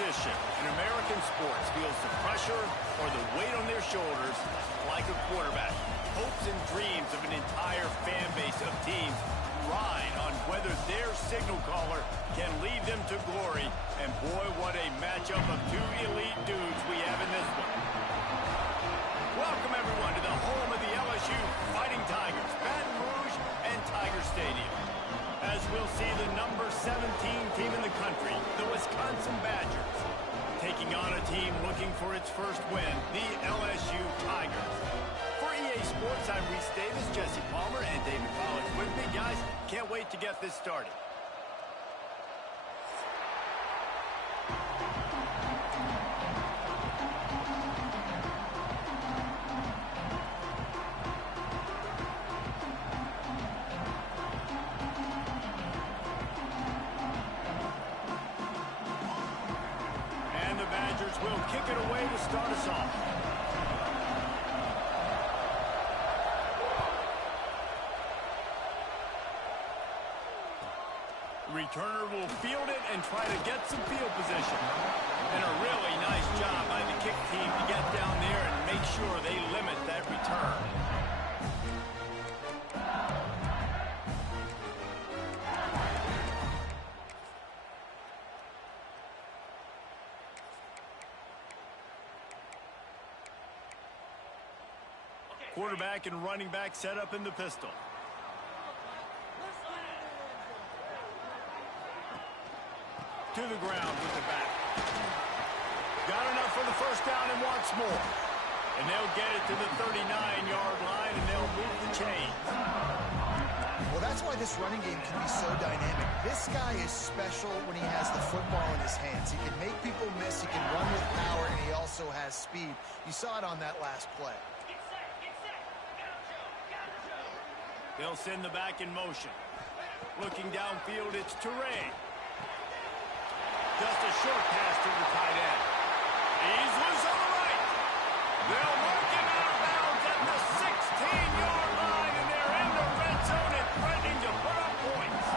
position in American sports feels the pressure or the weight on their shoulders like a quarterback. Hopes and dreams of an entire fan base of teams ride on whether their signal caller can lead them to glory. And boy, what a matchup of two elite dudes we have in this one. Welcome, everyone, to the home of the LSU Fighting Tigers, Baton Rouge and Tiger Stadium. As we'll see the number 17 team in the country, the Wisconsin Badgers, taking on a team looking for its first win, the LSU Tigers. For EA Sports, I'm Reese Davis, Jesse Palmer, and David Collins with me. Guys, can't wait to get this started. Will kick it away to start us off. The returner will field it and try to get some field position. And a really nice job by the kick team to get down there and make sure they limit that return. Quarterback and running back set up in the pistol. To the ground with the back. Got enough for the first down and wants more. And they'll get it to the 39-yard line, and they'll move the chains. Well, that's why this running game can be so dynamic. This guy is special when he has the football in his hands. He can make people miss, he can run with power, and he also has speed. You saw it on that last play. They'll send the back in motion. Looking downfield, it's Turay. Just a short pass to the tight end. He's loose on the right. They'll mark him out of bounds at the 16-yard line, and they're in the red zone and threatening to put up points.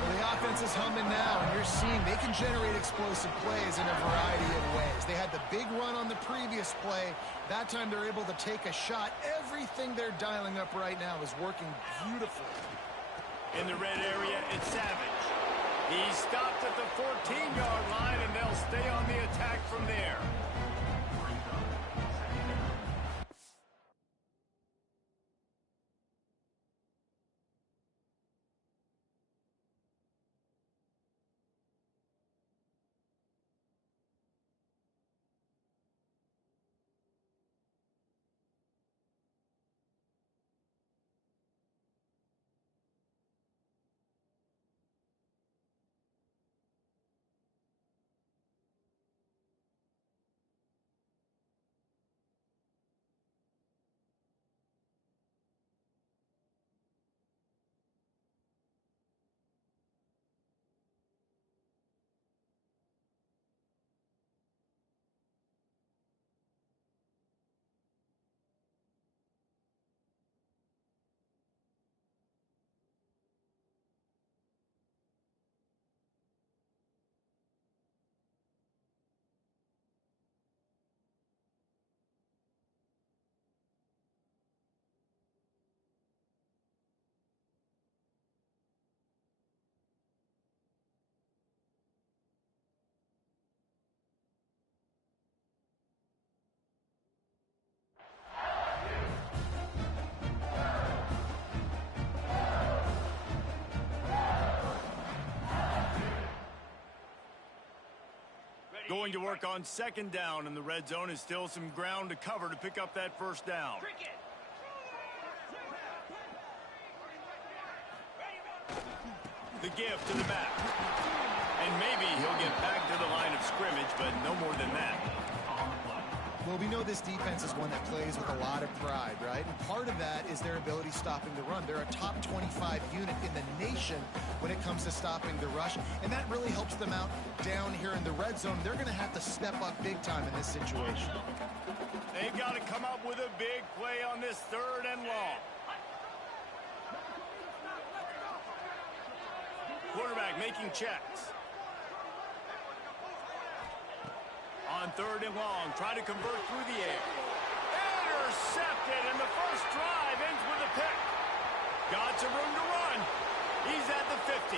Well, the offense is humming now, and you're seeing they can generate explosive plays in a variety of ways. They had the big run on the previous play. That time they're able to take a shot. Everything they're dialing up right now is working beautifully. In the red area, it's Savage. He stopped at the 14-yard line, and they'll stay on the attack from there. Going to work on second down, and the red zone is still some ground to cover to pick up that first down. The give to the back. And maybe he'll get back to the line of scrimmage, but no more than that. Well, we know this defense is one that plays with a lot of pride, right? And part of that is their ability stopping the run. They're a top 25 unit in the nation when it comes to stopping the rush, and that really helps them out down here in the red zone. They're going to have to step up big time in this situation. They've got to come up with a big play on this third and long. Quarterback making checks. On 3rd and long, try to convert through the air. Intercepted, and the first drive ends with a pick. Got some room to run. He's at the 50.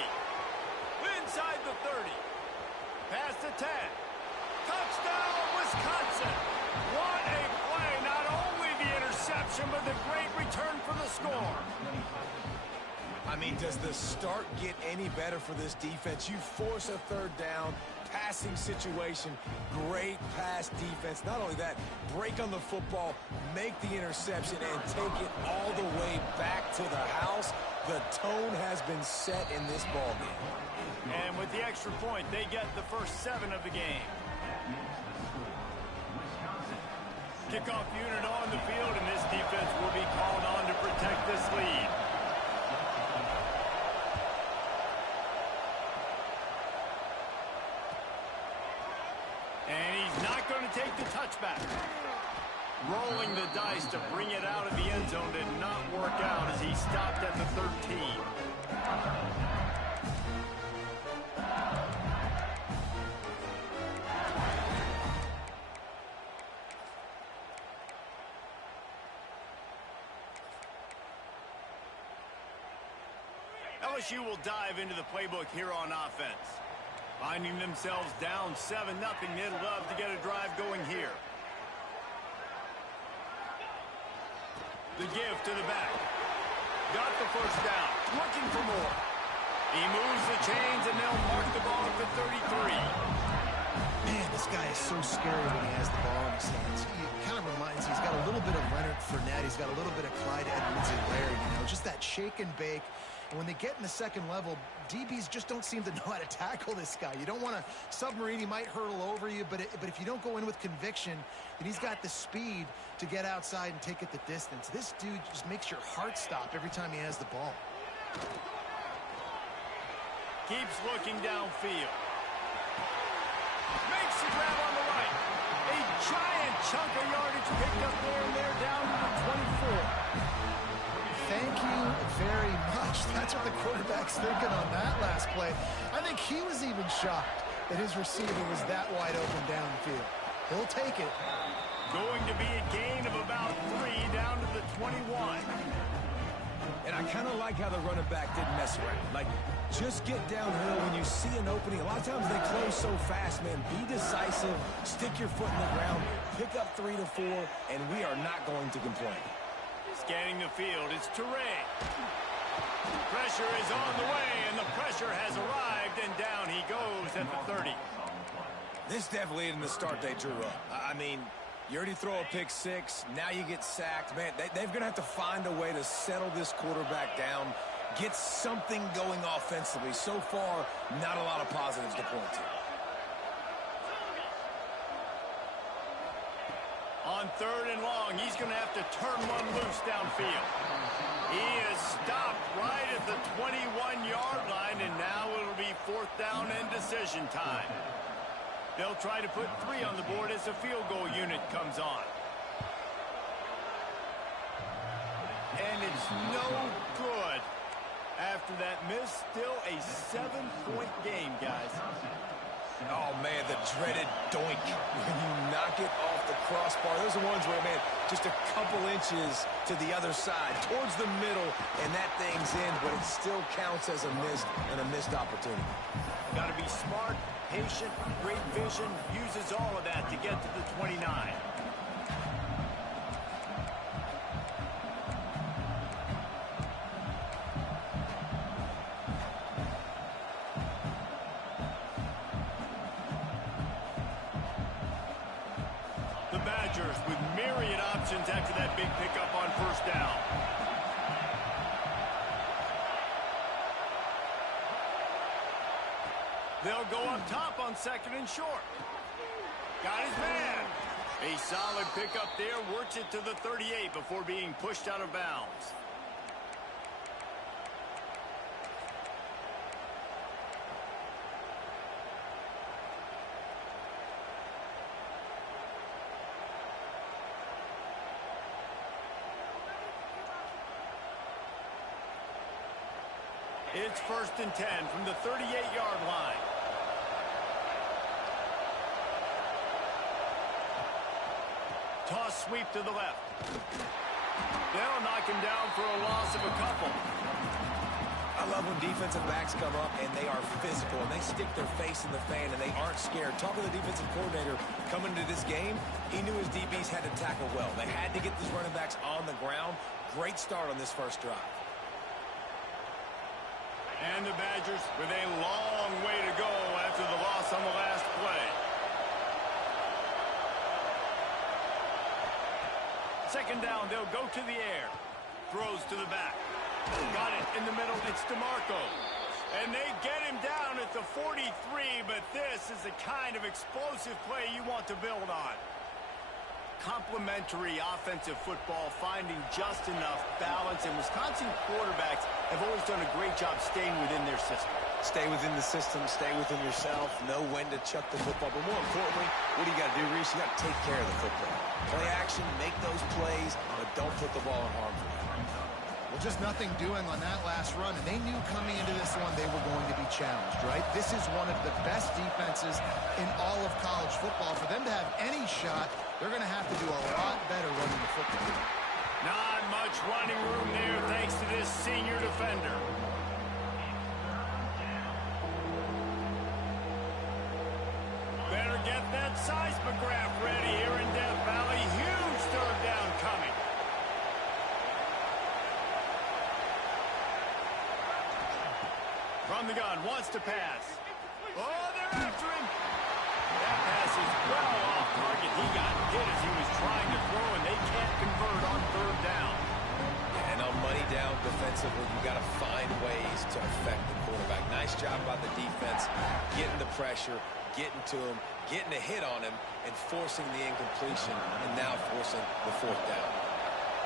Inside the 30. Past the 10. Touchdown, Wisconsin. What a play. Not only the interception, but the great return for the score. I mean, does the start get any better for this defense? You force a 3rd down, passing situation, great pass defense. Not only that, break on the football, make the interception, and take it all the way back to the house. The tone has been set in this ball game. And with the extra point, they get the first 7 of the game. Kickoff unit on the field, and this defense will be called on to protect this lead. And he's not going to take the touchback. Rolling the dice to bring it out of the end zone did not work out as he stopped at the 13. LSU will dive into the playbook here on offense. Finding themselves down 7-0, they'd love to get a drive going here. The give to the back. Got the first down. Looking for more. He moves the chains, and they'll mark the ball at the 33. Man, this guy is so scary when he has the ball in his hands. He kind of reminds me, he's got a little bit of Leonard Fournette. He's got a little bit of Clyde Edwards-Helaire, you know, just that shake and bake. And when they get in the second level, DBs just don't seem to know how to tackle this guy. You don't want to submarine. He might hurtle over you, but if you don't go in with conviction, then he's got the speed to get outside and take it the distance. This dude just makes your heart stop every time he has the ball. Keeps looking downfield. Makes the grab on the right. A giant chunk of yardage picked up there, and they're down to the 24. Thank you very much. That's what the quarterback's thinking on that last play. I think he was even shocked that his receiver was that wide open downfield. He'll take it. Going to be a gain of about 3 down to the 21. And I kind of like how the running back didn't mess around. Like, just get downhill when you see an opening. A lot of times they close so fast, man. Be decisive, stick your foot in the ground, pick up 3 to 4, and we are not going to complain. Scanning the field, it's Touré. Pressure is on the way, and the pressure has arrived, and down he goes at the 30. This definitely isn't the start they drew up. I mean, you already throw a pick 6, now you get sacked. Man, they're going to have to find a way to settle this quarterback down, get something going offensively. So far, not a lot of positives to point to. On 3rd and long, he's going to have to turn one loose downfield. He is stopped right at the 21-yard line, and now it'll be 4th down and decision time. They'll try to put 3 on the board as the field goal unit comes on. And it's no good. After that miss, still a 7-point game, guys. Oh, man, the dreaded doink. When you knock it off the crossbar. Those are ones where, man, just a couple inches to the other side, towards the middle, and that thing's in, but it still counts as a missed opportunity. Got to be smart, patient, great vision, uses all of that to get to the 29. With myriad options after that big pickup on 1st down. They'll go up top on 2nd and short. Got his man. A solid pickup there, works it to the 38 before being pushed out of bounds. It's 1st and 10 from the 38-yard line. Toss sweep to the left. They'll knock him down for a loss of a couple. I love when defensive backs come up and they are physical and they stick their face in the fan and they aren't scared. Talking to the defensive coordinator coming into this game, he knew his DBs had to tackle well. They had to get these running backs on the ground. Great start on this first drive. And the Badgers with a long way to go after the loss on the last play. Second down, they'll go to the air. Throws to the back. Got it in the middle. It's DeMarco. And they get him down at the 43, but this is the kind of explosive play you want to build on. Complementary offensive football, finding just enough balance, and Wisconsin quarterbacks have always done a great job staying within their system. Stay within the system, stay within yourself, know when to chuck the football. But more importantly, what do you got to do, Reese? You got to take care of the football. Play action, make those plays, but don't put the ball in harm's way. Well, just nothing doing on that last run, and they knew coming into this one they were going to be challenged, right? This is one of the best defenses in all of college football. For them to have any shot, they're going to have to do a lot better running the football. Not much running room there thanks to this senior defender. Better get that seismograph ready here in Death Valley. Huge third down coming. From the gun, wants to pass. Oh, they're after him. That pass is well off target. He got hit as he was trying to throw, and they can't convert on third down. And on money down defensively, you got to find ways to affect the quarterback. Nice job by the defense, getting the pressure, getting to him, getting a hit on him, and forcing the incompletion, and now forcing the fourth down.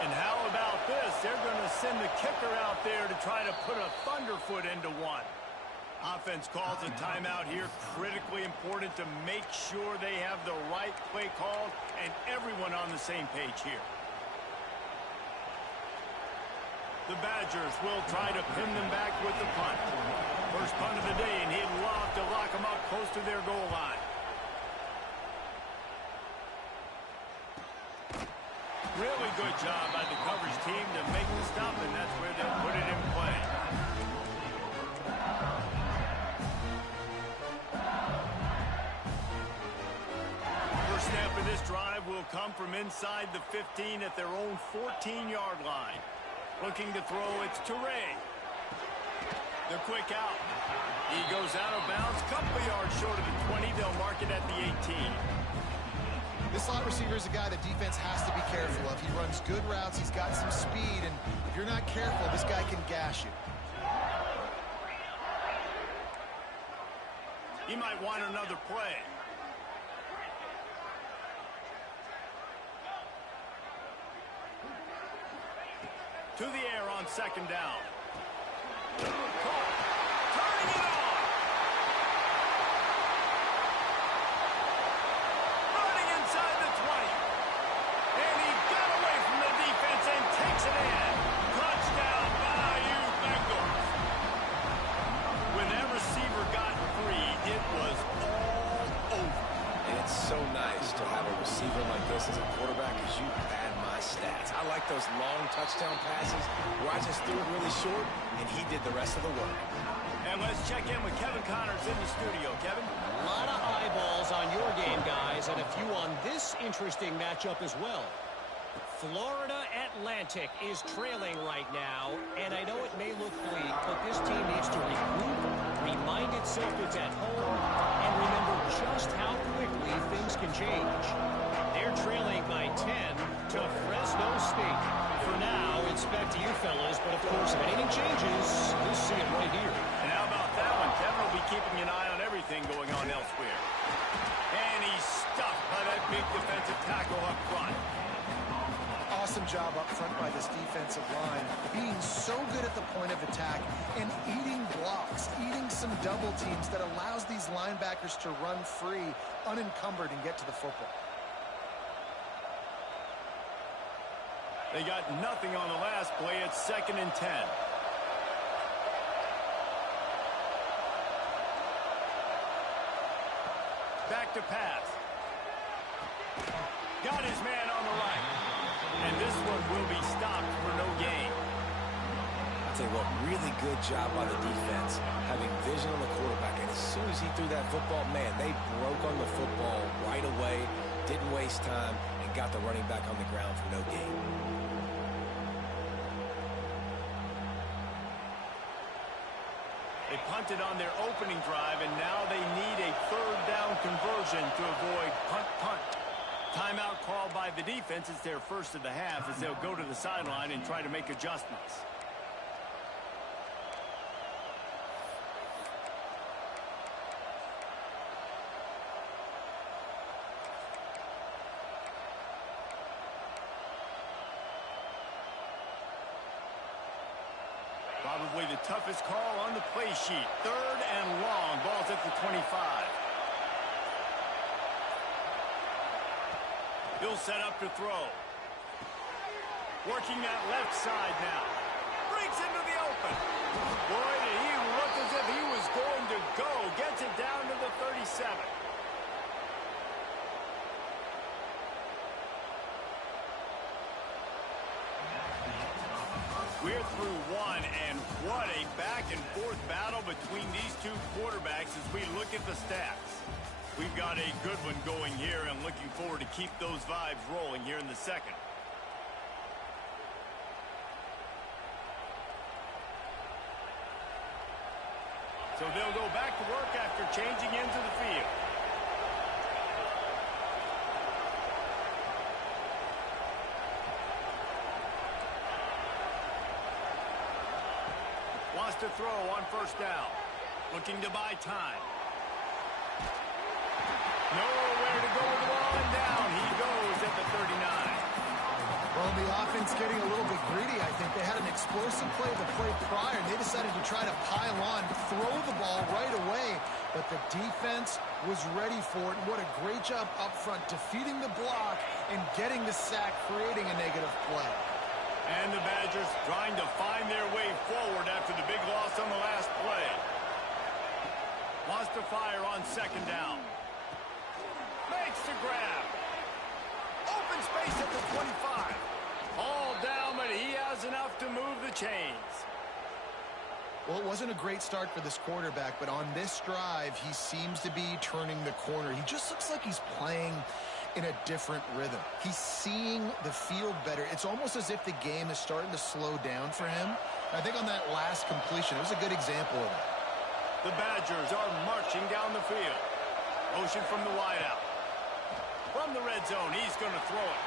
And how about this? They're going to send the kicker out there to try to put a thunderfoot into one. Offense calls a timeout here. Critically important to make sure they have the right play called and everyone on the same page here. The Badgers will try to pin them back with the punt. First punt of the day, and he'd love to lock them up close to their goal line. Really good job by the coverage team to make the stop, and that's where they'll put it in play. First snap of this drive will come from inside the 15 at their own 14-yard line. Looking to throw, it's Teray. The quick out. He goes out of bounds, couple of yards short of the 20. They'll mark it at the 18. This slot receiver is a guy the defense has to be careful of. He runs good routes. He's got some speed, and if you're not careful, this guy can gash you. He might want another play. To the air on second down. Caught. Turning it on. Running inside the 20. And he got away from the defense and takes it in. Touchdown, Bayou Bengals. When that receiver got free, it was all over. And it's so nice to have a receiver like this as a quarterback because you pad my stats. I like those long touchdown passes where I just threw it really short and he did the rest of the work. And let's check in with Kevin Connors in the studio. Kevin? A lot of eyeballs on your game, guys, and a few on this interesting matchup as well. Florida Atlantic is trailing right now, and I know it may look bleak, but this team needs to regroup, remind itself it's at home, and remember just how quickly things can change. They're trailing by 10 to Fresno State. For now, it's back to you fellas, but of course, if anything changes, you'll see it right here. And how about that one? Kevin will be keeping an eye on everything going on elsewhere. And he's stuffed by that big defensive tackle up front. Awesome job up front by this defensive line, being so good at the point of attack and eating blocks, eating some double teams that allows these linebackers to run free, unencumbered, and get to the football. They got nothing on the last play. It's 2nd and 10. Back to pass. Got his man on the right. And this one will be stopped for no gain. I'll tell you what, really good job by the defense, having vision on the quarterback. And as soon as he threw that football, man, they broke on the football right away, didn't waste time, and got the running back on the ground for no gain. They punted on their opening drive, and now they need a third down conversion to avoid punt. Timeout called by the defense. It's their first of the half as they'll go to the sideline and try to make adjustments. Probably the toughest call on the play sheet. Third and long. Ball's at the 25. He'll set up to throw. Working that left side now. Breaks into the open. Boy, did he look as if he was going to go. Gets it down to the 37. We're through one, and what a back-and-forth battle between these two quarterbacks as we look at the stats. We've got a good one going here, and looking forward to keep those vibes rolling here in the second. So they'll go back to work after changing into the field. Wants to throw on first down. Looking to buy time. Nowhere to go with the ball, and down he goes at the 39. Well, the offense getting a little bit greedy, I think. They had an explosive play the play prior. They decided to try to pile on, throw the ball right away, but the defense was ready for it. And what a great job up front, defeating the block and getting the sack, creating a negative play. And the Badgers trying to find their way forward after the big loss on the last play. Wants to fire on second down. Makes the grab. Open space at the 25. All down, but he has enough to move the chains. Well, it wasn't a great start for this quarterback, but on this drive, he seems to be turning the corner. He just looks like he's playing in a different rhythm. He's seeing the field better. It's almost as if the game is starting to slow down for him. I think on that last completion, it was a good example of it. The Badgers are marching down the field. Motion from the wideout. From the red zone, he's going to throw it.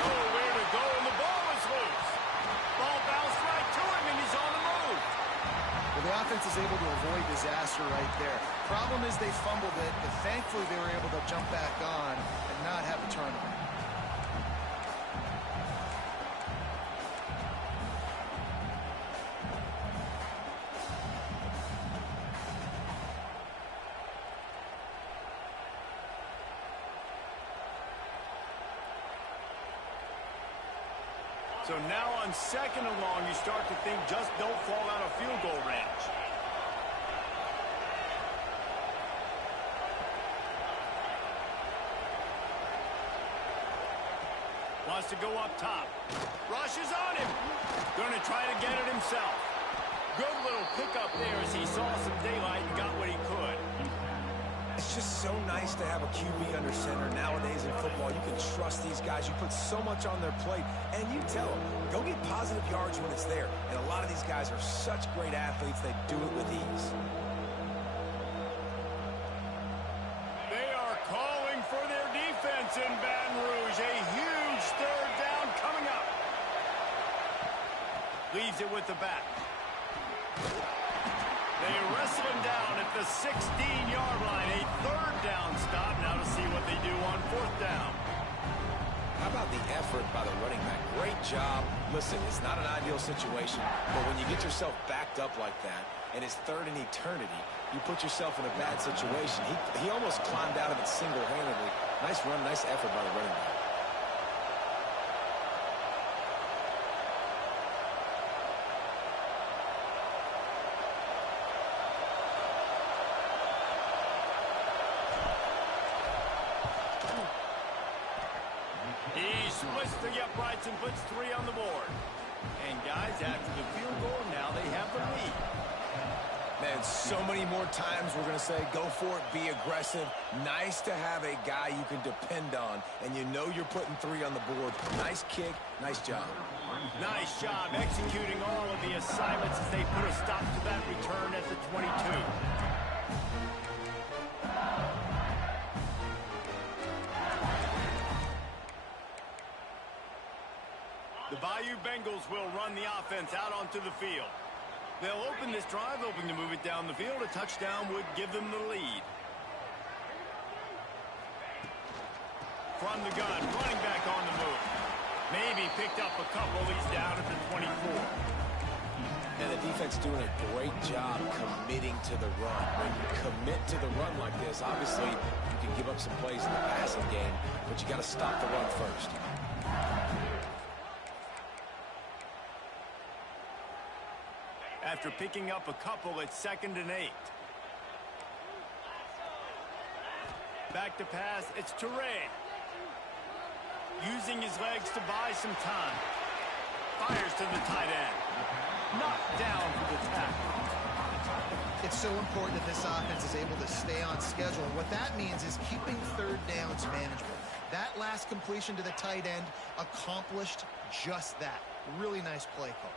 Nowhere to go, and the ball is loose. Ball bounced right to him, and he's on the move. Well, the offense is able to avoid disaster right there. Problem is they fumbled it, but thankfully they were able to jump back on and not have a turnover. So now on second and long, you start to think just don't fall out of field goal range. Wants to go up top. Rushes on him. Going to try to get it himself. Good little pickup there as he saw some daylight and got what he could. It's just so nice to have a QB under center. Nowadays in football, you can trust these guys. You put so much on their plate, and you tell them, go get positive yards when it's there. And a lot of these guys are such great athletes, they do it with ease. They are calling for their defense in Baton Rouge. A huge third down coming up. Leaves it with the back. They wrestle him down at the 16-yard line. A third down stop. Now to see what they do on fourth down. How about the effort by the running back? Great job. Listen, it's not an ideal situation, but when you get yourself backed up like that, and it's third in eternity, you put yourself in a bad situation. He almost climbed out of it single-handedly. Nice run, nice effort by the running back. celebrates and puts 3 on the board. And guys, after the field goal, now they have the lead. Man, so many more times we're going to say, go for it, be aggressive. Nice to have a guy you can depend on, and you know you're putting 3 on the board. Nice kick, nice job. Nice job executing all of the assignments as they put a stop to that return at the 22. The Bayou Bengals will run the offense out onto the field. They'll open this drive, hoping to move it down the field. A touchdown would give them the lead. From the gun, running back on the move. Maybe picked up a couple. He's down at the 24. And the defense doing a great job committing to the run. When you commit to the run like this, obviously you can give up some plays in the passing game, but you got to stop the run first. After picking up a couple, it's 2nd and 8. Back to pass, it's Toure. Using his legs to buy some time. Fires to the tight end. Knocked down for the tackle. It's so important that this offense is able to stay on schedule. And what that means is keeping 3rd downs manageable. That last completion to the tight end accomplished just that. Really nice play call.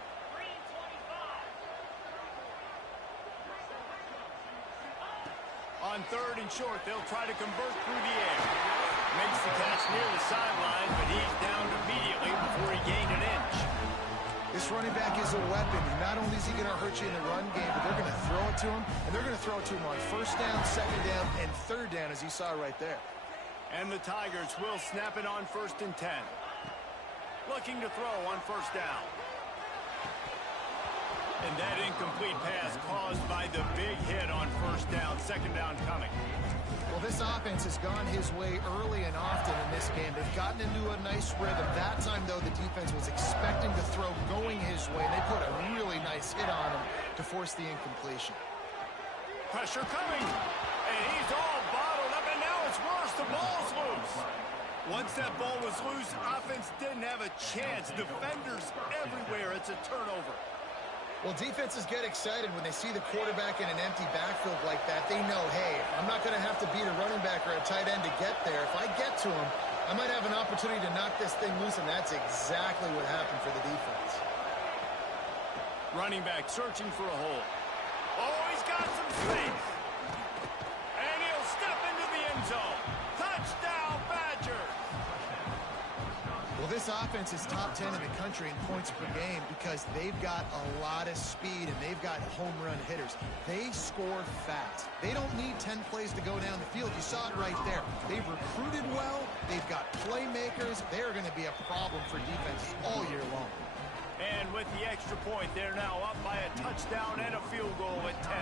On 3rd and short, they'll try to convert through the air. Makes the catch near the sideline, but he's down immediately before he gained an inch. This running back is a weapon. Not only is he going to hurt you in the run game, but they're going to throw it to him, and they're going to throw it to him on 1st down, 2nd down, and 3rd down, as you saw right there. And the Tigers will snap it on 1st and 10. Looking to throw on 1st down. And that incomplete pass caused by the big hit on 1st down, 2nd down coming. Well, this offense has gone his way early and often in this game. They've gotten into a nice rhythm. That time, though, the defense was expecting to throw going his way. They put a really nice hit on him to force the incompletion. Pressure coming. And he's all bottled up, and now it's worse. The ball's loose. Once that ball was loose, offense didn't have a chance. Defenders everywhere. It's a turnover. Well, defenses get excited when they see the quarterback in an empty backfield like that. They know, hey, I'm not going to have to beat a running back or a tight end to get there. If I get to him, I might have an opportunity to knock this thing loose, and that's exactly what happened for the defense. Running back searching for a hole. Oh, he's got some space. And he'll step into the end zone. Touchdown, Badgers. Well, this offense is top 10 in the country in points per game because they've got a lot of speed and they've got home run hitters. They score fast. They don't need 10 plays to go down the field. You saw it right there. They've recruited well. They've got playmakers. They're going to be a problem for defenses all year long. And with the extra point, they're now up by a touchdown and a field goal at 10.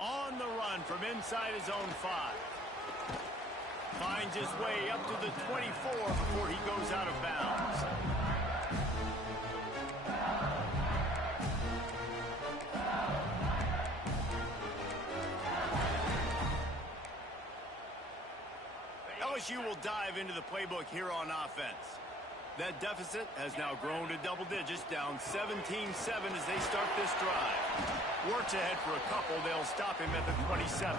On the run from inside his own 5. Finds his way up to the 24 before he goes out of bounds. LSU will dive into the playbook here on offense. That deficit has now grown to double digits, down 17-7 as they start this drive. Works ahead for a couple. They'll stop him at the 27.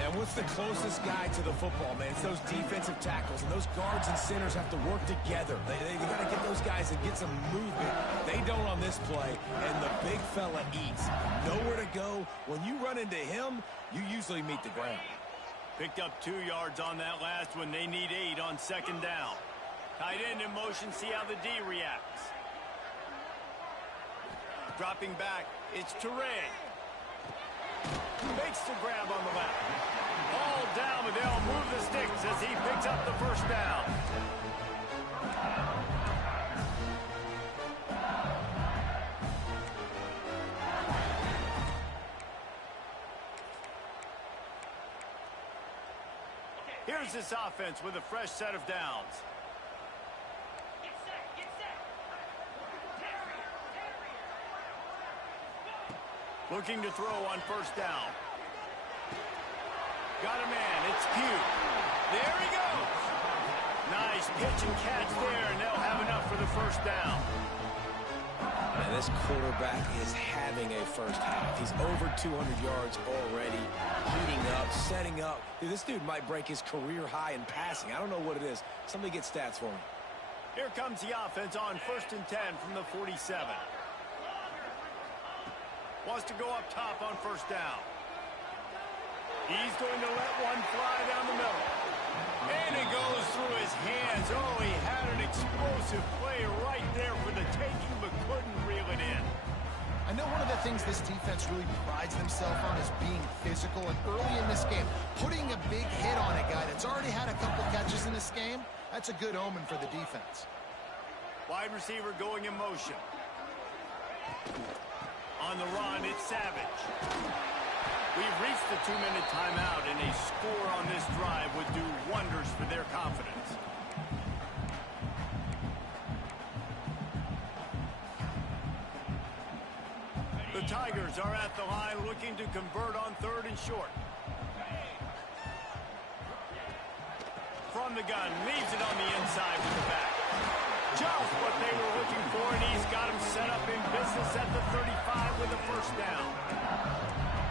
And what's the closest guy to the football, man? It's those defensive tackles, and those guards and centers have to work together. They got to get those guys and get some movement. They don't on this play, and the big fella eats. Nowhere to go. When you run into him, you usually meet the ground. Picked up 2 yards on that last one. They need 8 on 2nd down. Tight end in motion, see how the D reacts. Dropping back, it's Toure. Makes the grab on the left. Ball down, but they'll move the sticks as he picks up the 1st down. Here's this offense with a fresh set of downs. Looking to throw on 1st down. Got a man. It's Pugh. There he goes. Nice pitch and catch there, and they'll have enough for the first down. Man, this quarterback is having a first half. He's over 200 yards already, heating up, setting up. Dude, this dude might break his career high in passing. I don't know what it is. Somebody get stats for me. Here comes the offense on 1st and 10 from the 47. Wants to go up top on first down. He's going to let one fly down the middle. And it goes through his hands. Oh, he had an explosive play right there for the taking, but couldn't reel it in. I know one of the things this defense really prides themselves on is being physical, and early in this game, putting a big hit on a guy that's already had a couple catches in this game, that's a good omen for the defense. Wide receiver going in motion. On the run, it's Savage. We've reached the 2-minute timeout, and a score on this drive would do wonders for their confidence. The Tigers are at the line looking to convert on 3rd and short. From the gun, leaves it on the inside with the back. Just what they were looking for, and he's got him set up in business at the 35 with a first down.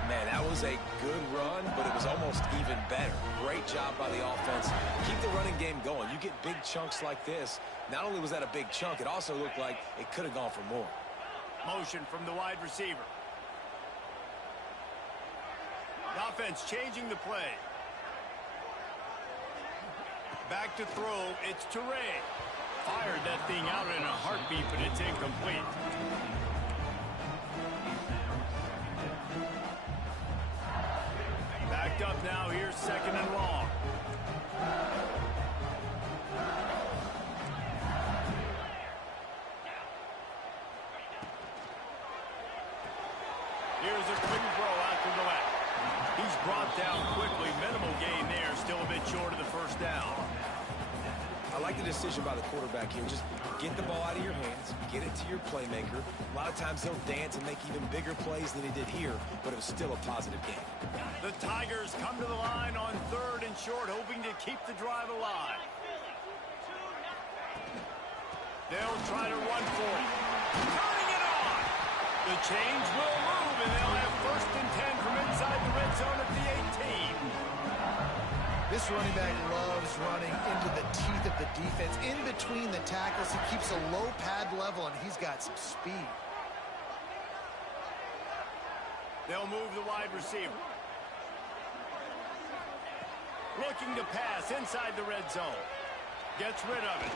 Man, that was a good run, but it was almost even better. Great job by the offense. Keep the running game going. You get big chunks like this. Not only was that a big chunk, it also looked like it could have gone for more. Motion from the wide receiver. The offense changing the play. Back to throw. It's Teray. Fired that thing out in a heartbeat, but it's incomplete. Backed up now. Here's 2nd and long. Here's a quick throw out to the left. He's brought down quickly. Minimal gain there. Still a bit short of the first down. I like the decision by the quarterback here. Just get the ball out of your hands, get it to your playmaker. A lot of times he'll dance and make even bigger plays than he did here, but it was still a positive game. The Tigers come to the line on 3rd and short, hoping to keep the drive alive. They'll try to run for it. Turning it on! The change will move, and they'll have 1st and 10 from inside the red zone at the 18. This running back loves running into the teeth of the defense. In between the tackles, he keeps a low pad level, and he's got some speed. They'll move the wide receiver. Looking to pass inside the red zone. Gets rid of it.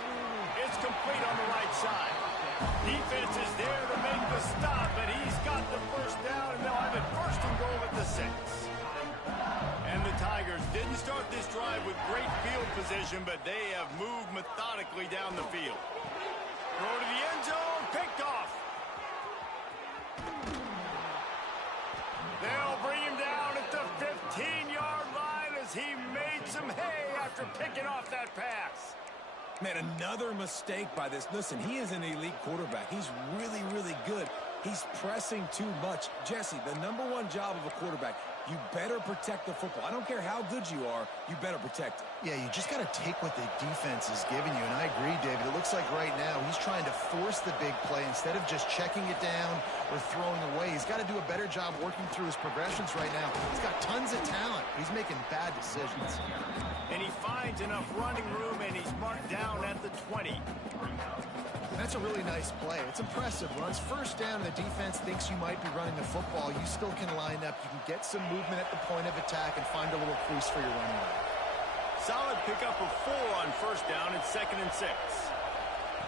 It's complete on the right side. Defense is there to make the stop, but he's got the first down, and they'll have it 1st and goal at the 6. And the Tigers didn't start this drive with great field position, but they have moved methodically down the field. Throw to the end zone, picked off. They'll bring him down at the 15-yard line as he made some hay after picking off that pass. Man, another mistake by this. Listen, he is an elite quarterback. He's really, really good. He's pressing too much. Jesse, the #1 job of a quarterback, you better protect the football. I don't care how good you are, you better protect it. Yeah, you just got to take what the defense is giving you, and I agree, David. It looks like right now he's trying to force the big play instead of just checking it down or throwing away. He's got to do a better job working through his progressions right now. He's got tons of talent. He's making bad decisions. And he finds enough running room, and he's marked down at the 20. That's a really nice play. It's impressive. Runs 1st down, and the defense thinks you might be running the football. You still can line up. You can get some movement at the point of attack and find a little crease for your running back. Solid pickup of 4 on 1st down and 2nd and 6.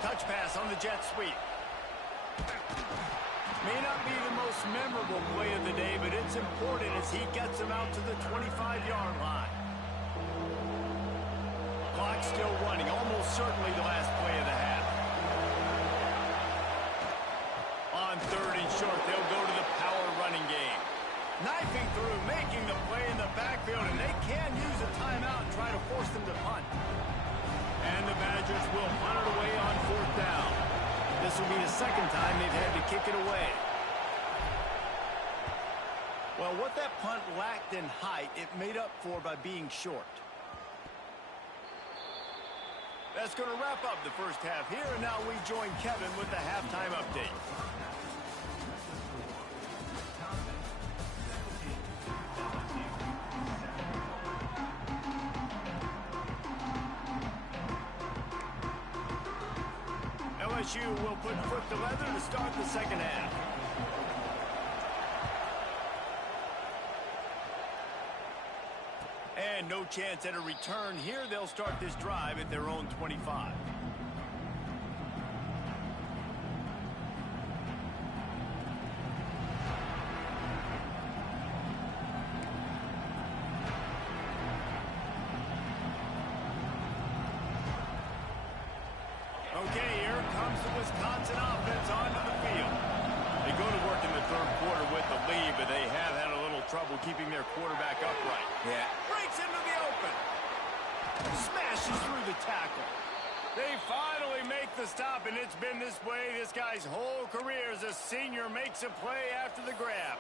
Touch pass on the jet sweep. May not be the most memorable play of the day, but it's important as he gets him out to the 25-yard line. Clock still running, almost certainly the last play of the half. On 3rd and short, they'll go to the power running game. Knifing through, making the play in the backfield, and they can use a timeout and try to force them to punt. And the Badgers will punt it away on 4th down. This will be the 2nd time they've had to kick it away. Well, what that punt lacked in height, it made up for by being short. That's going to wrap up the first half here, and now we join Kevin with the halftime update. LSU will put foot to leather to start the second half. And no chance at a return here. They'll start this drive at their own 25. Okay, here comes the Wisconsin offense onto the field. They go to work in the third quarter with the lead, but they have had a little trouble keeping their quarterback upright. Yeah. Breaks into the open. Smashes through the tackle. They finally make the stop, and it's been this way this guy's whole career as a senior makes a play after the grab.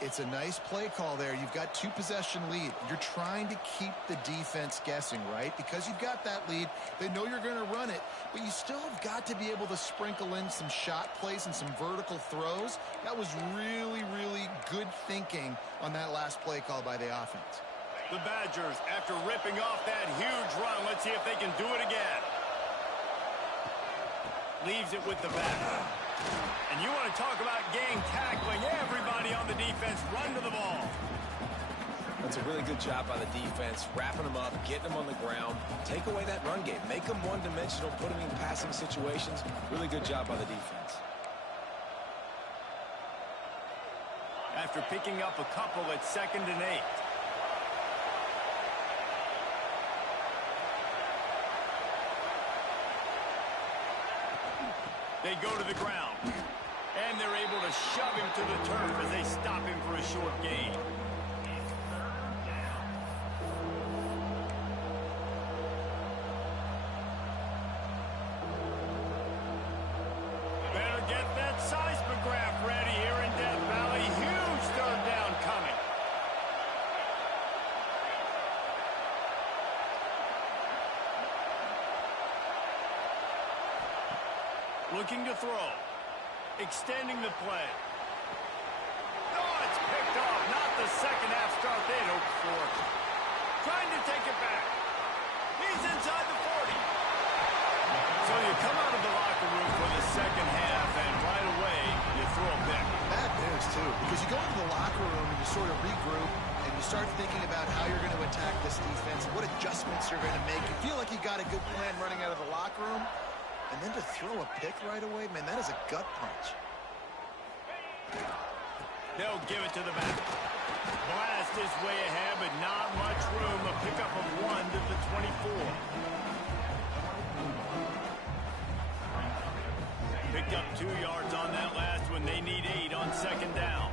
It's a nice play call there. You've got 2-possession lead. You're trying to keep the defense guessing, right? Because you've got that lead. They know you're going to run it, but you still have got to be able to sprinkle in some shot plays and some vertical throws. That was really, really good thinking on that last play call by the offense. The Badgers, after ripping off that huge run, let's see if they can do it again. Leaves it with the back. And you want to talk about game tackling. Everybody on the defense run to the ball. That's a really good job by the defense, wrapping them up, getting them on the ground. Take away that run game. Make them one-dimensional, put them in passing situations. Really good job by the defense. After picking up a couple at 2nd and 8. They go to the ground, and they're able to shove him to the turf as they stop him for a short gain. Better get that seismograph ready here in Death Valley. Huge third down coming. Looking to throw. Extending the play. Oh, it's picked off. Not the second half start they'd hoped for. Trying to take it back. He's inside the 40. So you come out of the locker room for the second half, and right away, you throw a pick. Bad news, too, because you go into the locker room and you sort of regroup, and you start thinking about how you're going to attack this defense, what adjustments you're going to make. You feel like you got a good plan running out of the locker room. And then to throw a pick right away, man, that is a gut punch. They'll give it to the back. Blast his way ahead, but not much room. A pickup of 1 to the 24. Picked up 2 yards on that last one. They need 8 on 2nd down.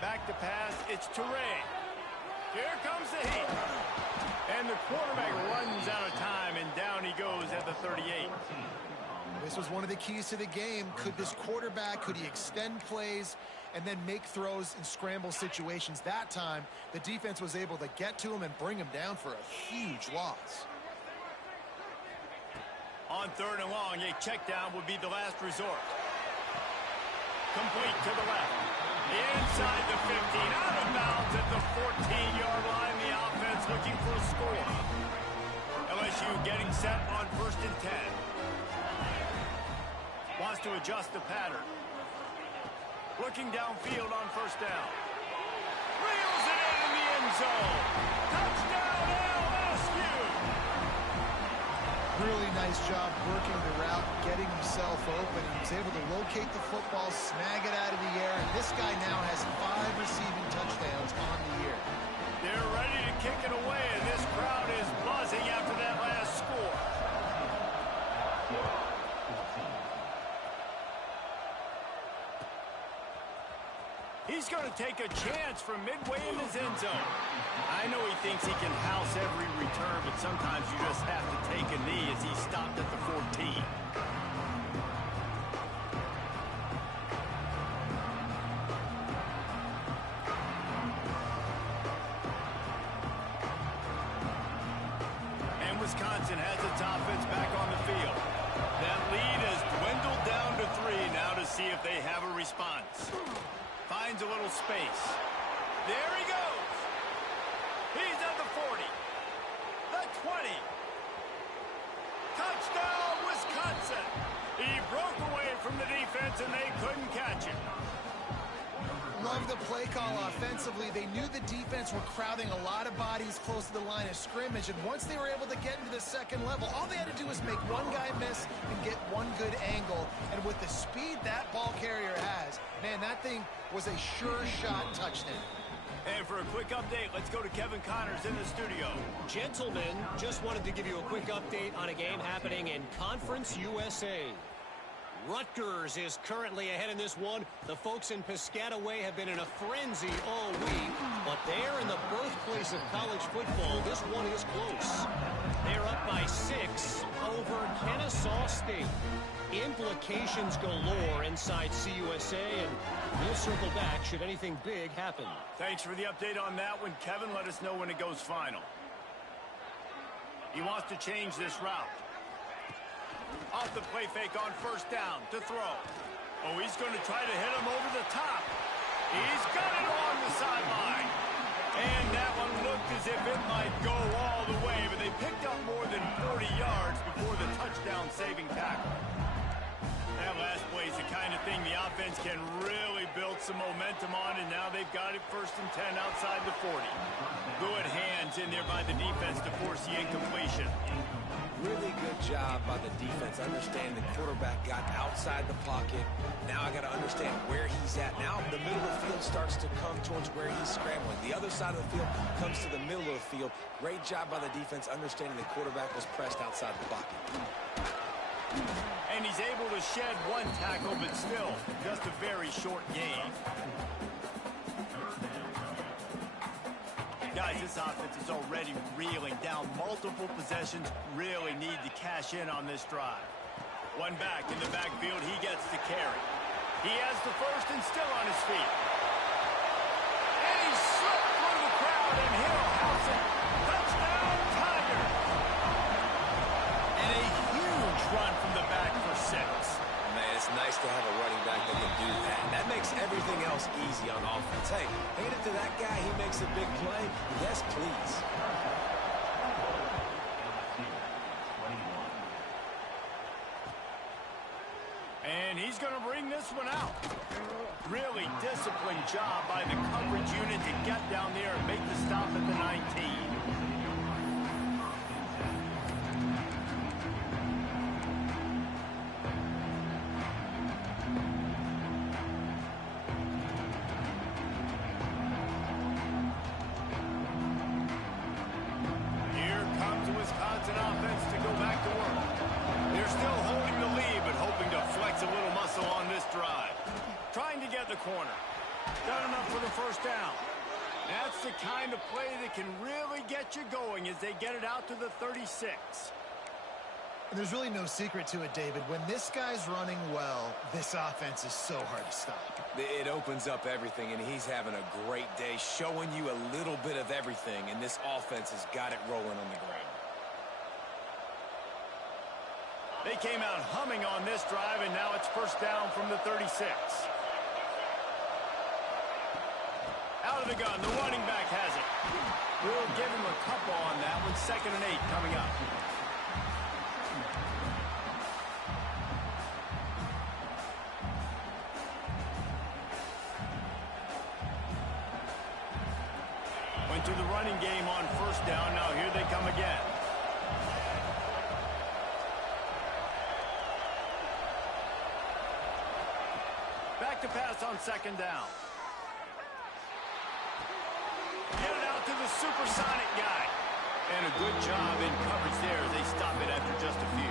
Back to pass. It's Teray. Here comes the heat. And the quarterback runs out of time, and down he goes at the 38. This was one of the keys to the game. Could this quarterback, could he extend plays and then make throws in scramble situations? That time, the defense was able to get to him and bring him down for a huge loss. On 3rd and long, a check down would be the last resort. Complete to the left. Inside the 15, out of bounds at the 14-yard line. The offense looking for a score. LSU getting set on 1st and 10. Wants to adjust the pattern. Looking downfield on 1st down. Reels it in the end zone. Touchdown LSU! Really nice job working the route, getting himself open. He was able to locate the football, snag it out of the air, and this guy now has 5 receiving touchdowns on the year. They're ready to kick it away, and this crowd is buzzing after that last score. He's going to take a chance from midway in his end zone. I know he thinks he can house every return, but sometimes you just have to take a knee as he stopped at the 14. Wisconsin has its offense back on the field. That lead has dwindled down to 3 now to see if they have a response. Finds a little space. There he goes. He's at the 40. The 20. Touchdown, Wisconsin. He broke away from the defense and they couldn't catch him. Love the play call offensively. They knew the defense were crowding a lot of bodies close to the line of scrimmage, and once they were able to get into the second level, all they had to do was make one guy miss and get one good angle. And with the speed that ball carrier has, man, that thing was a sure shot touchdown. And for a quick update, let's go to Kevin Connors in the studio. Gentlemen, just wanted to give you a quick update on a game happening in Conference USA. Rutgers is currently ahead in this one. The folks in Piscataway have been in a frenzy all week, but they're in the birthplace of college football. This one is close. They're up by 6 over Kennesaw State. Implications galore inside CUSA, and we'll circle back should anything big happen. Thanks for the update on that one, Kevin. Let us know when it goes final. He wants to change this route. Off the play fake on first down to throw. Oh, he's going to try to hit him over the top. He's got it on the sideline. And that one looked as if it might go all the way, but they picked up more than 40 yards before the touchdown-saving tackle. That last play is the kind of thing the offense can really build some momentum on, and now they've got it 1st and 10 outside the 40. Good hands in there by the defense to force the incompletion. Really good job by the defense, understanding the quarterback got outside the pocket. Now I got to understand where he's at. Now the middle of the field starts to come towards where he's scrambling. The other side of the field comes to the middle of the field. Great job by the defense, understanding the quarterback was pressed outside the pocket. And he's able to shed one tackle, but still just a very short gain. Guys, this offense is already reeling down multiple possessions. Really need to cash in on this drive. One back in the backfield. He gets the carry. He has the first and still on his feet. And he slipped through the crowd, and he'll house it. Touchdown, Tiger. And a huge run from the back for 6. Man, it's nice to have a running back that can do that. That makes everything else easy on offense. Hey, hand it to that guy. He makes a big play. Yes, please. And he's going to bring this one out. Really disciplined job by the coverage unit to get down there and make the stop at the 19. Corner. Got enough for the first down. That's the kind of play that can really get you going as they get it out to the 36. And there's really no secret to it, David. When this guy's running well, this offense is so hard to stop. It opens up everything, and he's having a great day, showing you a little bit of everything, and this offense has got it rolling on the ground. They came out humming on this drive, and now it's first down from the 36. Out of the gun, the running back has it. We'll give him a couple on that one. 2nd and 8 coming up. Went to the running game on first down. Now here they come again. Back to pass on 2nd down. Get it out to the supersonic guy. And a good job in coverage there as they stop it after just a few.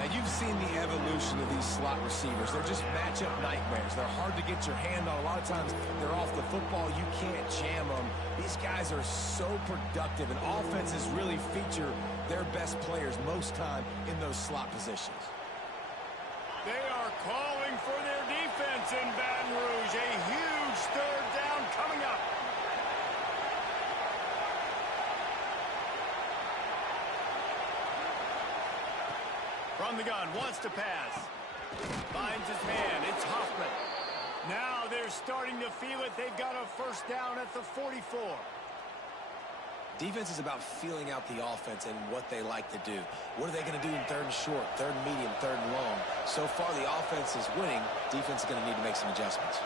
Now, you've seen the evolution of these slot receivers. They're just matchup nightmares. They're hard to get your hand on. A lot of times, they're off the football. You can't jam them. These guys are so productive, and offenses really feature their best players most time in those slot positions. They are calling for their defense in Baton Rouge. A huge 3rd down coming up. From the gun, wants to pass. Finds his man. It's Hoffman. Now they're starting to feel it. They've got a first down at the 44. Defense is about feeling out the offense and what they like to do. What are they going to do in third and short, third and medium, third and long? So far, the offense is winning. Defense is going to need to make some adjustments.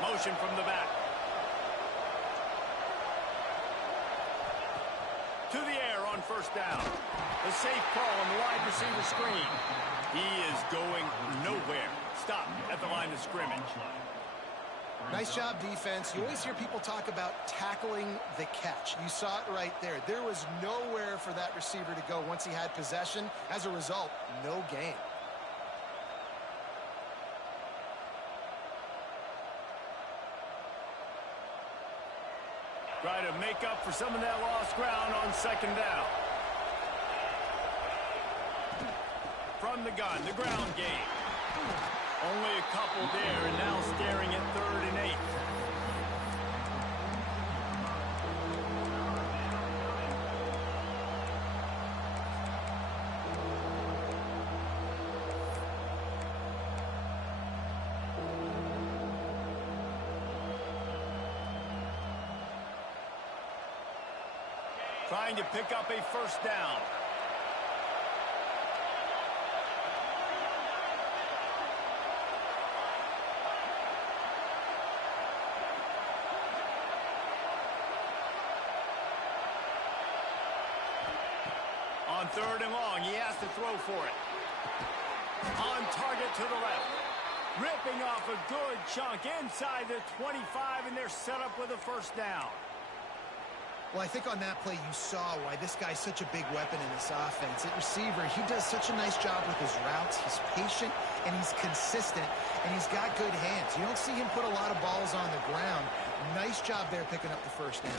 Motion from the back. To the air on first down. The safe call on the wide receiver screen. He is going nowhere. Stop at the line of scrimmage. Nice job, defense. You always hear people talk about tackling the catch. You saw it right there. There was nowhere for that receiver to go once he had possession. As a result, no gain. Try to make up for some of that lost ground on second down. From the gun, the ground game. Only a couple there, and now staring at 3rd and 8. Trying to pick up a first down. On 3rd and long, he has to throw for it. On target to the left. Ripping off a good chunk inside the 25, and they're set up with a first down. Well, I think on that play you saw why this guy's such a big weapon in this offense. At receiver, he does such a nice job with his routes. He's patient, and he's consistent, and he's got good hands. You don't see him put a lot of balls on the ground. Nice job there picking up the first down.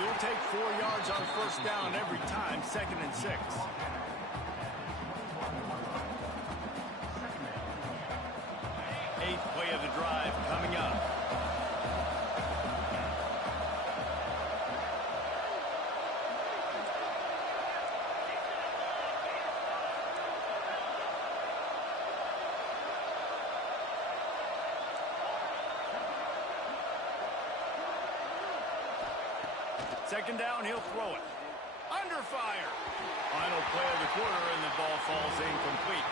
You'll take 4 yards on first down every time, 2nd and 6. Eighth play of the drive coming up. Second down, he'll throw it. Under fire. Final play of the quarter, and the ball falls incomplete.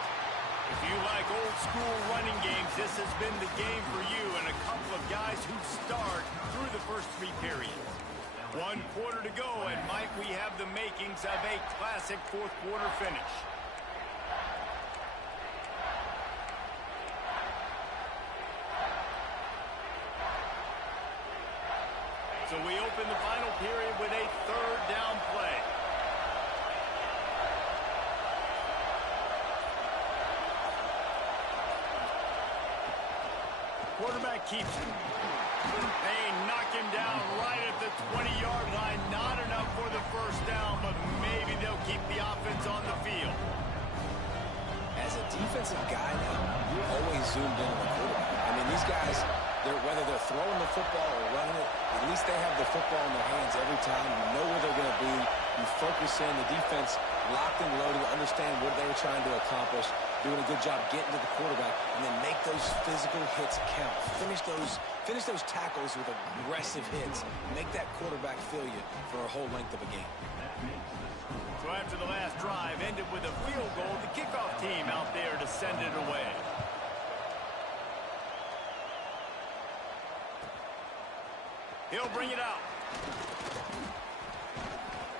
If you like old school running games, this has been the game for you and a couple of guys who start through the first 3 periods. 1 quarter to go, and might we have the makings of a classic 4th quarter finish. So we open the final period with a 3rd down play. Quarterback keeps it. They knock him down right at the 20-yard line. Not enough for the first down, but maybe they'll keep the offense on the field. As a defensive guy now, you're always zoomed in on the quarterback. I mean, these guys, whether they're throwing the football or running it, at least they have the football in their hands every time. You know where they're going to be. You focus in. The defense locked and loaded, understand what they were trying to accomplish, doing a good job getting to the quarterback, and then make those physical hits count. Finish those tackles with aggressive hits. Make that quarterback feel you for a whole length of a game. So after the last drive ended with a field goal, the kickoff team out there to send it away. He'll bring it out.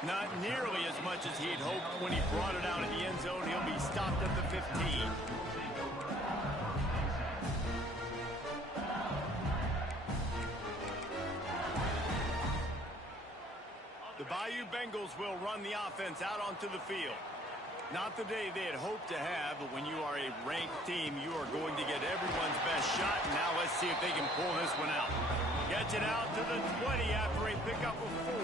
Not nearly as much as he'd hoped when he brought it out in the end zone. He'll be stopped at the 15. The Bayou Bengals will run the offense out onto the field. Not the day they had hoped to have, but when you are a ranked team, you are going to get everyone's best shot. Now let's see if they can pull this one out. Gets it out to the 20 after a pickup of 4.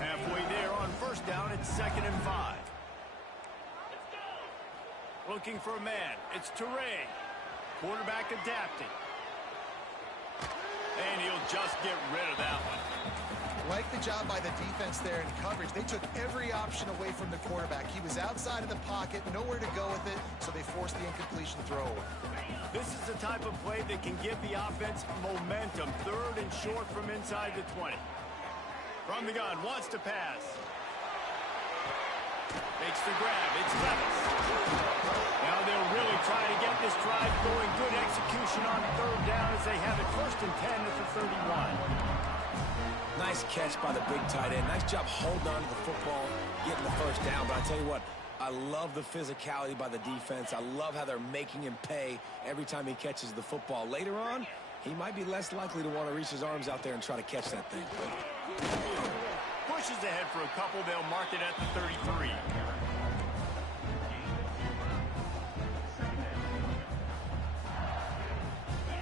Halfway there on first down, it's 2nd and 5. Looking for a man. It's Teray. Quarterback adapting. And he'll just get rid of that one. Like the job by the defense there in coverage. They took every option away from the quarterback. He was outside of the pocket, nowhere to go with it, so they forced the incompletion throw away. This is the type of play that can give the offense momentum. 3rd and short from inside the 20. From the gun, wants to pass. Makes the grab. It's Levis. Now they'll really try to get this drive going. Good execution on 3rd down as they have it 1st and 10 at the 31. Nice catch by the big tight end. Nice job holding on to the football, getting the 1st down. But I tell you what, I love the physicality by the defense. I love how they're making him pay every time he catches the football. Later on, he might be less likely to want to reach his arms out there and try to catch that thing. Pushes ahead for a couple. They'll mark it at the 33.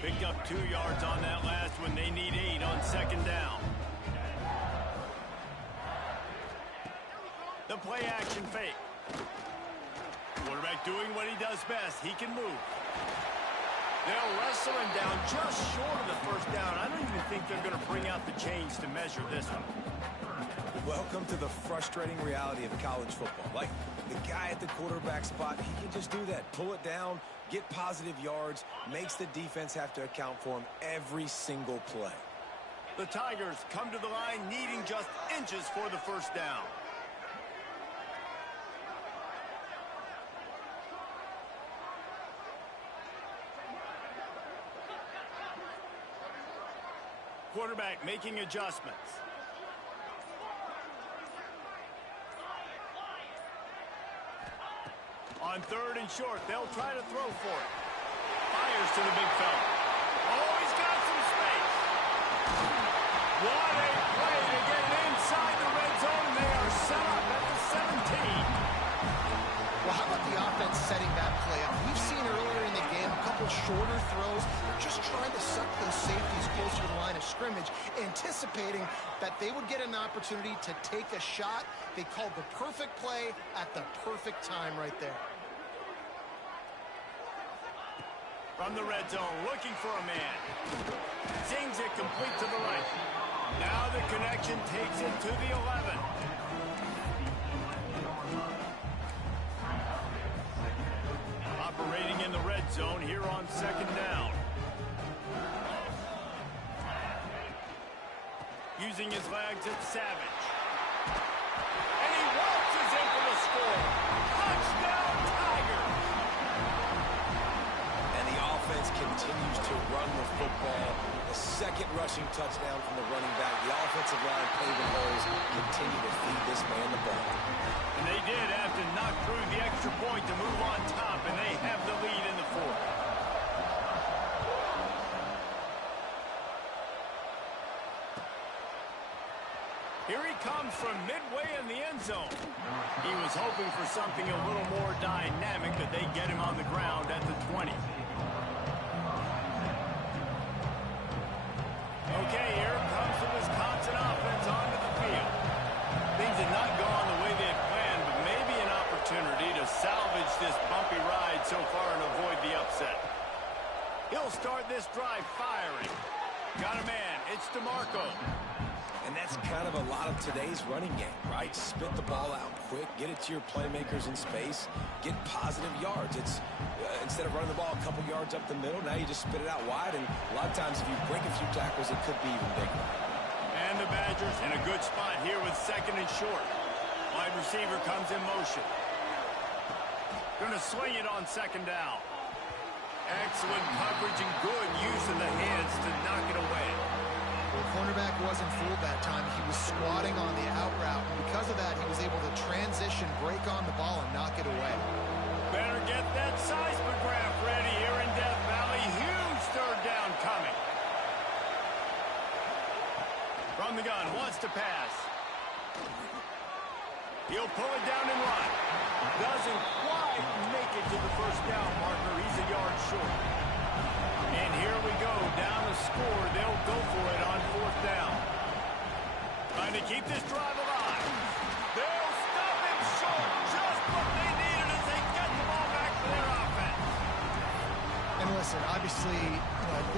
Picked up 2 yards on that last one. They need 8 on 2nd down. The play action fake. Quarterback doing what he does best. He can move. They'll wrestle him down just short of the 1st down. I don't even think they're going to bring out the chains to measure this one. Welcome to the frustrating reality of college football. Like, the guy at the quarterback spot, he can just do that. Pull it down, get positive yards, makes the defense have to account for him every single play. The Tigers come to the line needing just inches for the 1st down. Quarterback making adjustments. On 3rd and short, they'll try to throw for it. Fires to the big fella. Oh, he's got some space. What a play to get it inside the red zone, and they are set up at the 17. Well, how about the offense setting that play up? We've seen earlier in the game a couple shorter throws. They're just trying to suck those safeties closer to the line of scrimmage, anticipating that they would get an opportunity to take a shot. They called the perfect play at the perfect time right there. From the red zone, looking for a man. Sings it complete to the right. Now the connection takes it to the 11. Operating in the red zone here on 2nd down. Using his legs, it's Savage. And he waltzes in for the score. Touchdown, Tigers! And the offense continues to run the football. The 2nd rushing touchdown from the running back. The offensive line paving holes continue to feed this man the ball. And they did have to knock through the extra point to move on top, and they have the lead in the 4th. Here he comes from midway in the end zone. He was hoping for something a little more dynamic, but they get him on the ground at the 20. Okay, here comes the Wisconsin offense onto the field. Things had not gone the way they had planned, but maybe an opportunity to salvage this bumpy ride so far and avoid the upset. He'll start this drive firing. Got a man. It's DeMarco. And that's kind of a lot of today's running game, right? Spit the ball out quick, get it to your playmakers in space, get positive yards. It's instead of running the ball a couple yards up the middle, now you just spit it out wide, and a lot of times if you break a few tackles, it could be even bigger. And the Badgers in a good spot here with 2nd and short. Wide receiver comes in motion. Going to swing it on 2nd down. Excellent coverage and good use of the hands to knock it away. The cornerback wasn't fooled that time. He was squatting on the out route, and because of that, he was able to transition, break on the ball, and knock it away. Better get that seismograph ready here in Death Valley. Huge 3rd down coming. From the gun, wants to pass. He'll pull it down and run. Doesn't quite make it to the 1st down marker. He's a yard short. And here we go, down the score. They'll go for it on 4th down. Trying to keep this drive alive. They'll stop him short. Just what they needed as they get the ball back to their offense. And listen, obviously,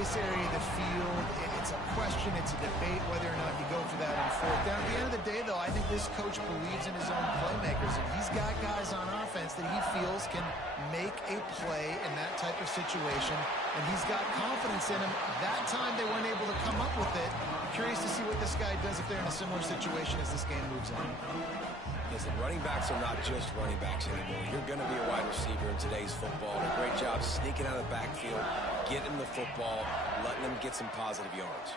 this area of the field, it's a question, it's a debate whether or not you go for that on fourth down. At the end of the day, though, I think this coach believes in his own playmakers, and he's got guys on offense that he feels can make a play in that type of situation, and he's got confidence in him. That time they weren't able to come up with it. Curious to see what this guy does if they're in a similar situation as this game moves on. Listen, running backs are not just running backs anymore. You're going to be a wide receiver in today's football. And a great job sneaking out of the backfield, getting the football, letting them get some positive yards.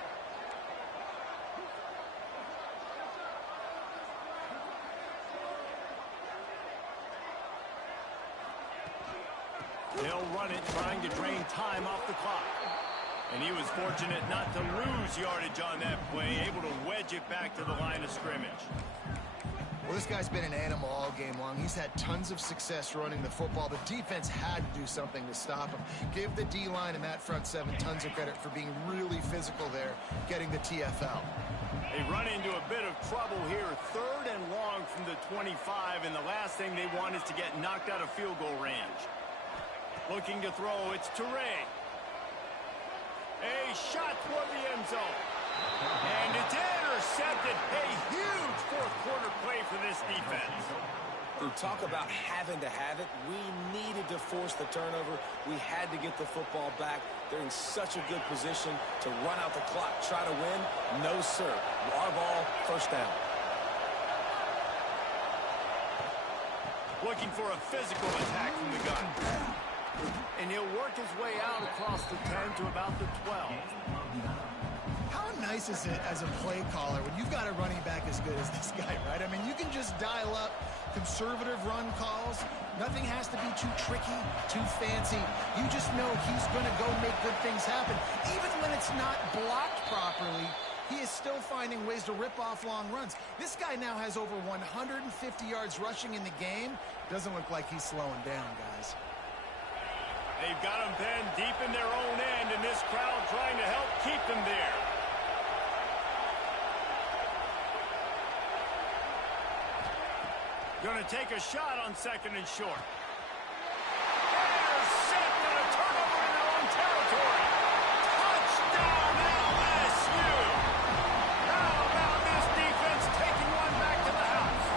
They'll run it, trying to drain time off the clock. And he was fortunate not to lose yardage on that play, able to wedge it back to the line of scrimmage. Well, this guy's been an animal all game long. He's had tons of success running the football. The defense had to do something to stop him. Give the D-line and that front seven tons of credit for being really physical there, getting the TFL. They run into a bit of trouble here. 3rd and long from the 25, and the last thing they want is to get knocked out of field goal range. Looking to throw, it's Toure. A shot toward the end zone. And it's intercepted. A huge fourth-quarter play for this defense. We talk about having to have it. We needed to force the turnover. We had to get the football back. They're in such a good position to run out the clock, try to win. No, sir. Our ball, first down. Looking for a physical attack from the gun. And he'll work his way out across the 10 to about the 12. How nice is it as a play caller when you've got a running back as good as this guy, right? I mean, you can just dial up conservative run calls. Nothing has to be too tricky, too fancy. You just know he's going to go make good things happen. Even when it's not blocked properly, he is still finding ways to rip off long runs. This guy now has over 150 yards rushing in the game. Doesn't look like he's slowing down, guys. They've got them pinned deep in their own end, and this crowd trying to help keep them there. Going to take a shot on 2nd and short. Intercepted, a turnover in their own territory. Touchdown, LSU! How about this defense taking one back to the house?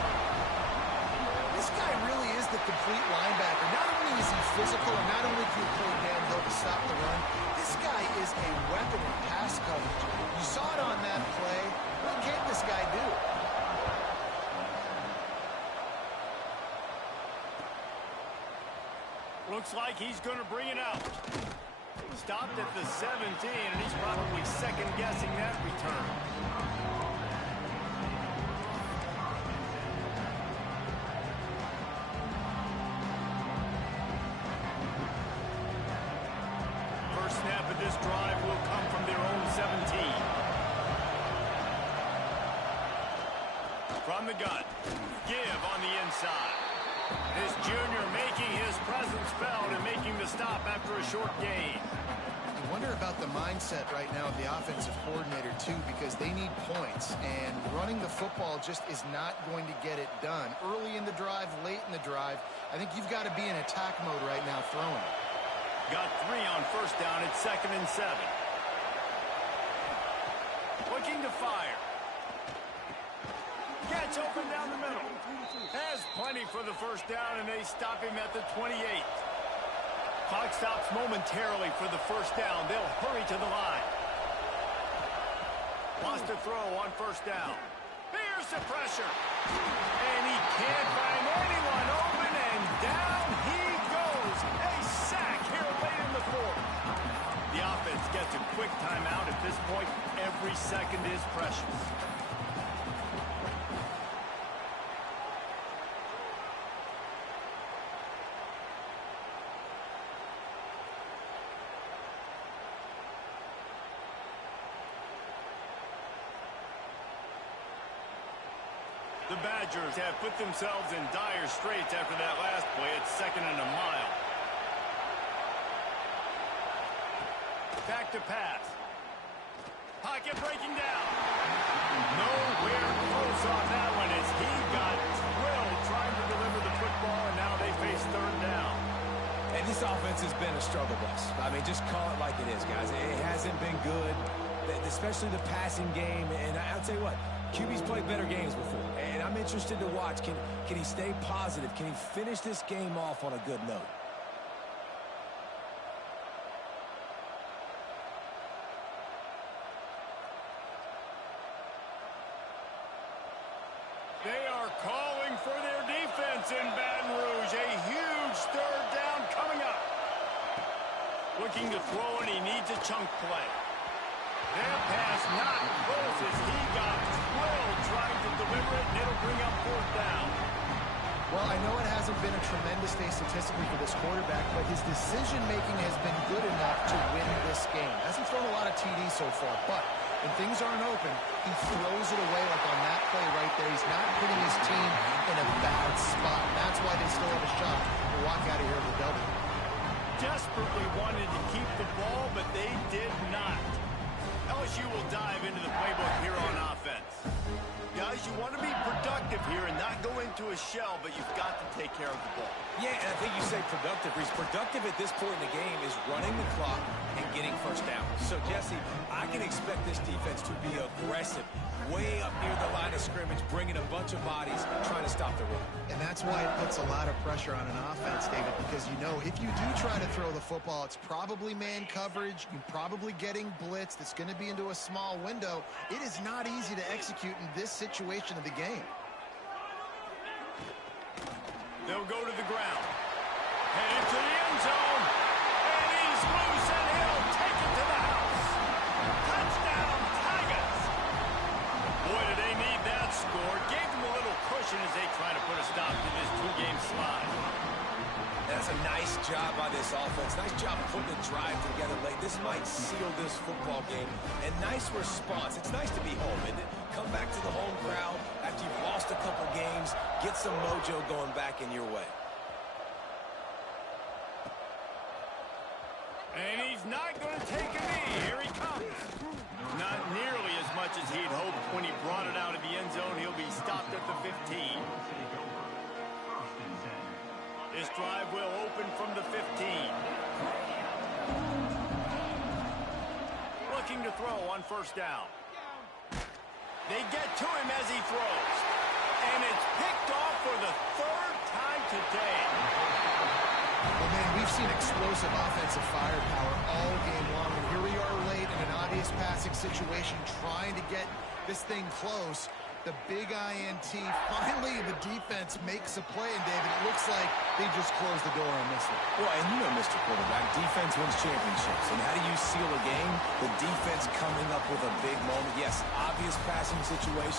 This guy really is the complete linebacker. Not only is he physical, and not only can he play downhill to stop the run, this guy is a weapon in pass coverage. You saw it on that play. What can this guy do? Looks like he's going to bring it out. Stopped at the 17, and he's probably second-guessing that return. First snap of this drive will come from their own 17. From the gun, give on the inside. This junior making his presence felt and making the stop after a short gain. I wonder about the mindset right now of the offensive coordinator, too, because they need points, and running the football just is not going to get it done. Early in the drive, late in the drive, I think you've got to be in attack mode right now throwing. Got 3 on first down at 2nd and 7. Looking to fire. Gets open down the middle. Has plenty for the first down, and they stop him at the 28. Clock stops momentarily for the first down. They'll hurry to the line. Lost a throw on first down. Here's the pressure. And he can't find anyone open, and down he goes. A sack here late in the 4th. The offense gets a quick timeout. At this point, every second is precious. The Badgers have put themselves in dire straits after that last play at 2nd and a mile. Back to pass. Pocket breaking down. Nowhere close on that one as he got drilled trying to deliver the football, and now they face 3rd down. And this offense has been a struggle bus. I mean, mean, just call it like it is, guys. It hasn't been good, especially the passing game. And I'll tell you what, QB's played better games before. And I'm interested to watch. Can he stay positive? Can he finish this game off on a good note? They are calling for their defense in Baton Rouge. A huge third down coming up. Looking to throw, and he needs a chunk play. Their pass not close as he got drilled trying to deliver it, and it'll bring up fourth down. Well, I know it hasn't been a tremendous day statistically for this quarterback, but his decision-making has been good enough to win this game. Hasn't thrown a lot of TDs so far, but when things aren't open, he throws it away like on that play right there. He's not putting his team in a bad spot. That's why they still have a shot to walk out of here with a W. Desperately wanted to keep the ball, but they did not. LSU will dive into the playbook here on offense. Guys, you want to be productive here and not go into a shell, but you've got to take care of the ball. Yeah, and I think you say productive. He's productive at this point in the game is running the clock and getting first down. So, Jesse, I can expect this defense to be aggressive, way up near the line of scrimmage, bringing a bunch of bodies, trying to stop the run. And that's why it puts a lot of pressure on an offense, David, because you know if you do try to throw the football, it's probably man coverage. You're probably getting blitzed. It's going to be into a small window. It is not easy to execute in this situation of the game. They'll go to the ground. Headed to the end zone. And he's loose, and he'll take it to the house. Touchdown, Tigers. Boy, do they need that score. Gave them a little cushion as they try to put a stop to this two-game slide. That's a nice job by this offense. Nice job putting the drive together late. This might seal this football game. And nice response. It's nice to be home, isn't it? Come back to the home crowd after you've lost a couple games. Get some mojo going back in your way. And he's not going to take a knee. Here he comes. Not nearly as much as he'd hoped when he brought it out of the end zone. He'll be stopped at the 15. This drive will open from the 15. Looking to throw on first down. They get to him as he throws. And it's picked off for the third time today. Well, man, we've seen explosive offensive firepower all game long. And here we are late in an obvious passing situation trying to get this thing close. The big INT. Finally, the defense makes a play, and David, it looks like they just closed the door on this one. Well, and you know, Mr. Quarterback, defense wins championships. And how do you seal a game? The defense coming up with a big moment. Yes, obvious passing situation.